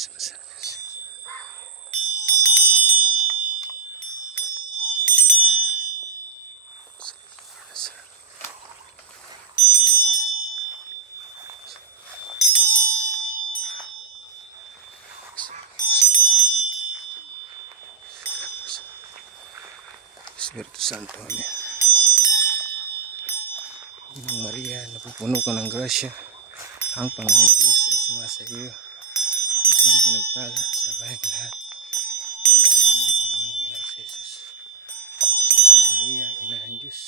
Espiritu Santo, Amen. Ginong Maria, napupuno ka ng grasya, ang Panginoon Diyos ay sumasa iyo. Ikaw pinagpala sa bahay lahat. Pagpala ka naman ng anak si Jesus. Santa Maria, Ina ng Diyos,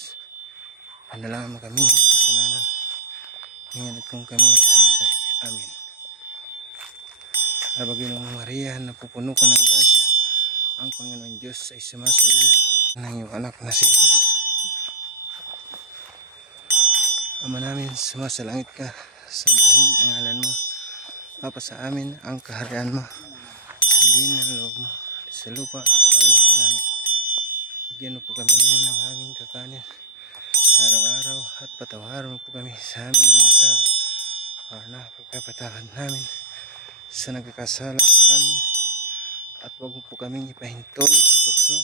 panalangin mo kami ng makasalanan, ngayon at kung kami namamatay. Amen. Aba Ginong Maria, napupuno ka ng grasya, ang Panginoon Diyos ay sumasa iyo. Ng iyong anak na si Jesus. Ama namin, sumasalangit ka, sambahin ang ngalan mo, mapasa amin ang kaharian mo, sabihin ng loob mo sa lupa para sa langit. Bigyan mo po kami ngayon ng aming kakanin sa araw-araw, at patawaran mo po kami sa aming mga sala para na pagkapatawad namin sa nagkakasala sa amin, at huwag mo po kaming ipahintulot sa tukso,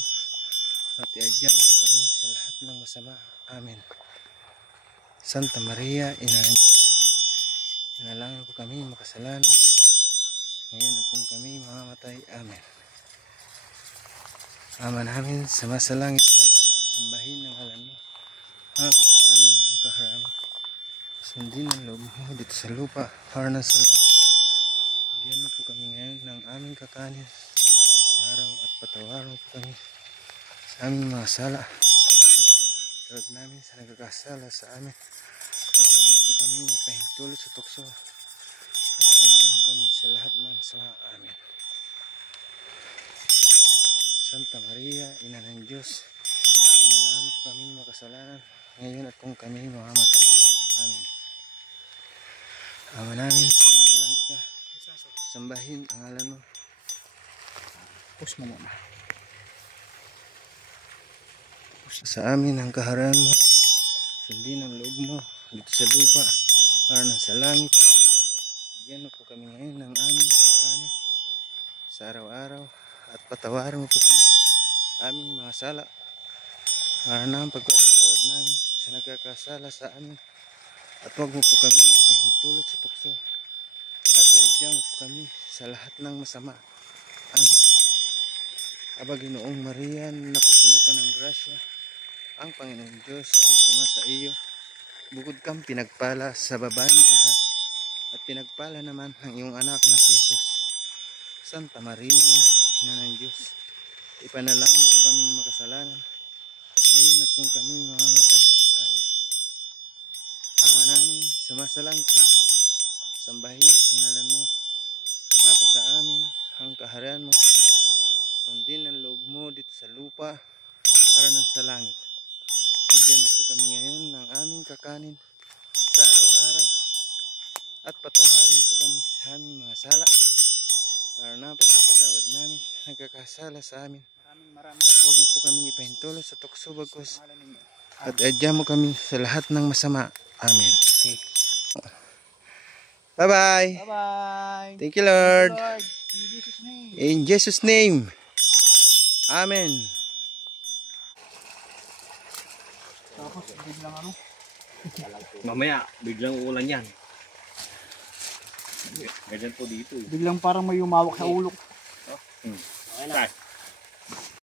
at iadya mo po kami sa lahat ng masama. Amen. Santa Maria, Ina ng Diyos, panalangin po kami makasalanan, ngayon at kung kami mamamatay. Amen. Ama namin, sumasalangit ka, sambahin ang ngalan mo, mapasa amin ang kaharian mo, sundin ang loob mo dito sa lupa para na sa langit. Bigyan mo po kami ngayon ng aming kakanin sa araw, at patawaran mo po kami sa aming mga sala, tulad namin sa nagkakasala sa amin, at huwag mo po kami ipahintulot sa tukso, at iadya mo kami sa lahat ng masama. Amen. Santa Maria, Ina ng Diyos, panalangin mo po kami makasalanan, ngayon at kung kami mamamatay. Amen. Ama namin, sumasalangit ka, sambahin ang ngalan mo. Push mo muna. Sa amin ang kaharian mo, sundin ang loob mo dito sa lupa para na sa langit. Bigyan mo po kami ngayon ng aming kakanin sa araw-araw, at patawarin mo po kami aming mga sala para na ang pagpapatawad namin sa nagkakasala sa amin, at huwag mo po kami ipahintulot sa tukso, at iadya mo po kami sa lahat ng masama. Amen. Aba Ginoong Maria, napupuno ka ng grasya, ang Panginoong Diyos ay sumasa iyo. Bukod kang pinagpala sa babaeng lahat, at pinagpala naman ng iyong anak na si Jesus. Santa Maria, Ina ng Diyos, ipanalangin mo po kaming makasalanan, ngayon at kung kami mamamatay. Amen. Ama namin, sumasalangit ka, sambahin ang ngalan mo, mapasa amin ang kaharian mo, sundin ang loob mo dito sa lupa para nang sa langit. Bigyan mo po kami ngayon ng aming kakanin sa araw-araw, at patawarin mo po kami sa aming mga sala para na pagpapatawad namin sa nagkakasala sa amin, at huwag mo po kami ipahintulot sa tukso bagkus, at iadya mo kami sa lahat ng masama. Amen. Okay. Bye bye. Bye bye. Thank you, Lord. In Jesus' name. In Jesus' name. Amen. Tapos biglang ano? Mamaya, biglang ulan yan. Ganyan po dito. Biglang parang may umawak sa ulo. Okay na.